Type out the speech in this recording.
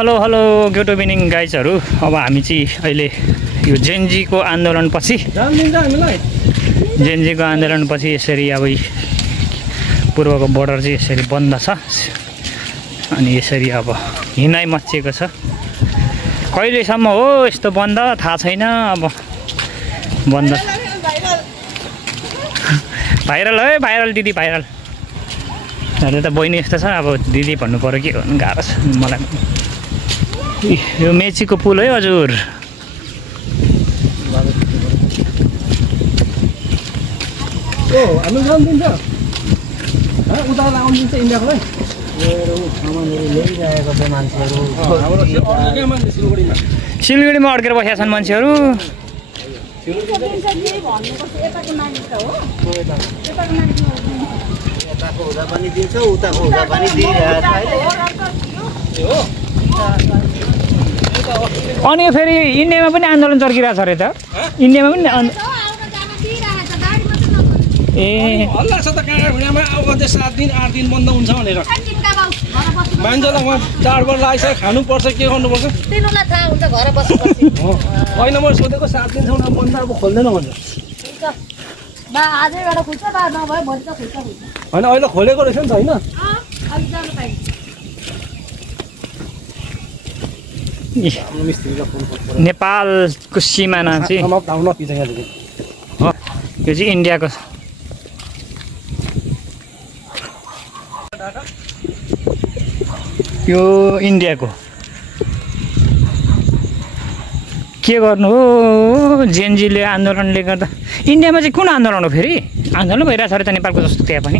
Hello hello good evening गाइजहरू। अब हामी चाहिँ अहिले यो जेनजीको आन्दोलनपछि यसरी अब पूर्वको बोर्डर चाहिँ यसरी बन्द छ अनि यसरी अब हिँडाइ मच्चिएको छ। कहिलेसम्म हो यस्तो बन्द थाहा छैन। अब बन्द भाइरल है, भाइरल दिदी भाइरल। अहिले त बहिनी यस्तो छ, अब दिदी भन्नु पर्यो के गर्नु गाह्रो छ मलाई। यो मेचीको पुल है हजुर। सिलगढीमा अड्केर बसेका छन् मान्छेहरू। अनि फेरि इन्डियामा पनि आन्दोलन चर्किरहेको छ अरे त। इन्डियामा पनि ए हल्ला छ त कहाँ भुइँमा अब 7 दिन 8 दिन बन्द हुन्छ भनेर मान्छेलाई वहाँ चाडबाड लागिसक्यो, खानुपर्छ, के गर्नुपर्छ तिनीलाई थाहा हुन्छ घर बस्नुपर्छ। होइन म सोधेको 7 दिनसम्म बन्द अब खोल्दैन भन्छ। बा आजैबाट खुल्छ बा नभए भोलि त खुल्छ। होइन अहिले खोलेको रहेछ नि त। होइन नेपालको सिमाना चाहिँ यो चाहिँ इन्डियाको यो इन्डियाको के गर्नु हो जेनजीले आन्दोलनले गर्दा। इन्डियामा चाहिँ कुन आन्दोलन हो फेरि? आन्दोलन भइरहेछ अरे त नेपालको जस्तो त्यहाँ पनि।